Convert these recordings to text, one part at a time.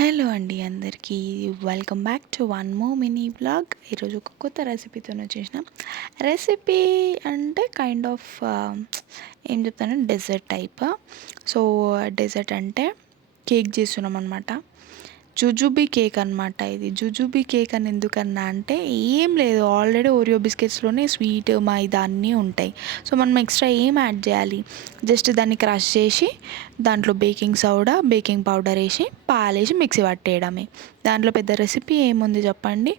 Hello అండి అందరికీ welcome back to one more mini blog. ఈరోజు ఒక కొత్త రెసిపీతో వచ్చేసిన. రెసిపీ అంటే కైండ్ ఆఫ్ ఏం చెప్తాను, డెజర్ట్ టైప్. సో డెజర్ట్ అంటే కేక్ చేస్తున్నాం అనమాట. జుజుబీ కేక్ అనమాట. ఇది జుజుబీ కేక్ అని ఎందుకన్నా అంటే ఏం లేదు, ఆల్రెడీ ఓరియో బిస్కెట్స్లోనే స్వీట్ మైదా అన్నీ ఉంటాయి. సో మనం ఎక్స్ట్రా ఏం యాడ్ చేయాలి, జస్ట్ దాన్ని క్రష్ చేసి దాంట్లో బేకింగ్ సోడా బేకింగ్ పౌడర్ వేసి పాలేసి మిక్సీ పట్టేయడమే. దాంట్లో పెద్ద రెసిపీ ఏముంది చెప్పండి.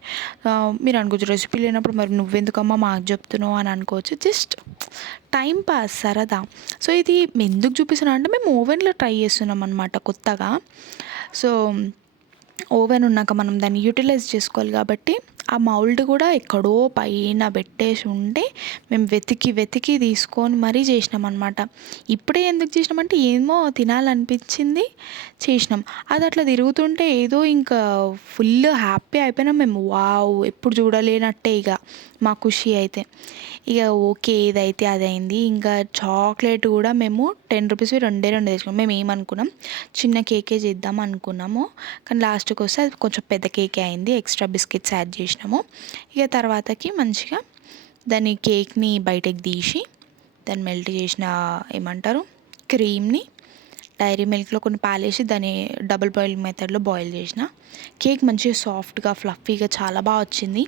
మీరు అనుకోవచ్చు రెసిపీ లేనప్పుడు మరి నువ్వెందుకమ్మా మాకు చెప్తున్నావు అని అనుకోవచ్చు. జస్ట్ టైం పాస్, సరదా. సో ఇది ఎందుకు చూపిస్తున్నాం అంటే మేము ఓవెన్లో ట్రై చేస్తున్నాం అనమాట కొత్తగా. సో ఓవెన్ ఉన్నాక మనం దాన్ని యూటిలైజ్ చేసుకోవాలి కాబట్టి ఆ మౌల్డ్ కూడా ఎక్కడో పైన పెట్టేసి ఉంటే మేము వెతికి వెతికి తీసుకొని మరీ చేసినాం అనమాట. ఇప్పుడే ఎందుకు చేసినామంటే ఏమో తినాలనిపించింది, చేసినాం. అది అట్లా తిరుగుతుంటే ఏదో ఇంకా ఫుల్ హ్యాపీ అయిపోయినాం మేము. వావ్, ఎప్పుడు చూడలేనట్టే ఇక మా ఖుషి అయితే. ఇక ఓకే, ఇదైతే అదైంది. ఇంకా చాక్లెట్ కూడా మేము 10 రూపీస్వి రెండే తెచ్చుకున్నాం. మేము ఏమనుకున్నాం, చిన్న కేకే చేద్దాం అనుకున్నాము, కానీ లాస్ట్కి వస్తే అది కొంచెం పెద్ద కేకే అయింది. ఎక్స్ట్రా బిస్కెట్స్ యాడ్ చేసినాము. ఇక తర్వాతకి మంచిగా దాన్ని కేక్ని బయటకు తీసి దాన్ని మెల్ట్ చేసిన ఏమంటారు క్రీమ్ని డైరీ మిల్క్లో కొన్ని పాలేసి దాన్ని డబుల్ బాయిలింగ్ మెథడ్లో బాయిల్ చేసిన కేక్ మంచిగా సాఫ్ట్గా ఫ్లఫీగా చాలా బాగా వచ్చింది.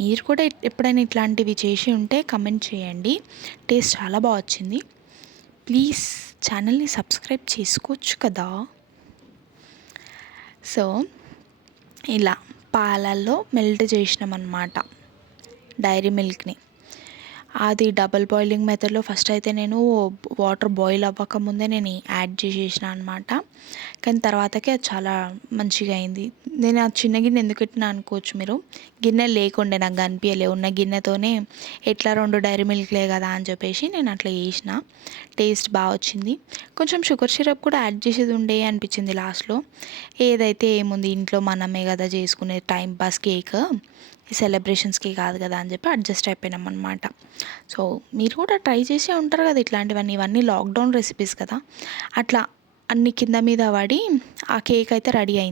మీరు కూడా ఎప్పుడైనా ఇట్లాంటివి చేసి ఉంటే కమెంట్ చేయండి. టేస్ట్ చాలా బాగా వచ్చింది. ప్లీజ్ ఛానల్ని సబ్స్క్రైబ్ చేసుకోవచ్చు కదా. సో ఇలా పాలల్లో మెల్ట్ చేసినాం అన్నమాట డైరీ మిల్క్ని. అది డబల్ బాయిలింగ్ మెథడ్లో ఫస్ట్ అయితే నేను వాటర్ బాయిల్ అవ్వకముందే నేను యాడ్ చేసేసిన అనమాట. కానీ తర్వాతకి అది చాలా మంచిగా అయింది. నేను ఆ చిన్న గిన్నె ఎందుకు పెట్టినా అనుకోవచ్చు మీరు. గిన్నె లేకుండే, నాకు కనిపించలే. ఉన్న గిన్నెతోనే ఎట్లా 2 డైరీ మిల్క్లే కదా అని చెప్పేసి నేను అట్లా చేసిన. టేస్ట్ బాగా వచ్చింది. కొంచెం షుగర్ సిరప్ కూడా యాడ్ చేసేది ఉండే అనిపించింది లాస్ట్లో. ఏదైతే ఏముంది, ఇంట్లో మనమే కదా చేసుకునే టైం పాస్ కేక్, ఈ సెలబ్రేషన్స్కి కాదు కదా అని చెప్పి అడ్జస్ట్ అయిపోయినాం అనమాట. సో మీరు కూడా ట్రై చేసే ఉంటారు కదా ఇట్లాంటివన్నీ. ఇవన్నీ లాక్డౌన్ రెసిపీస్ కదా. అట్లా అన్ని కింద మీద పడి ఆ కేక్ అయితే రెడీ అయింది.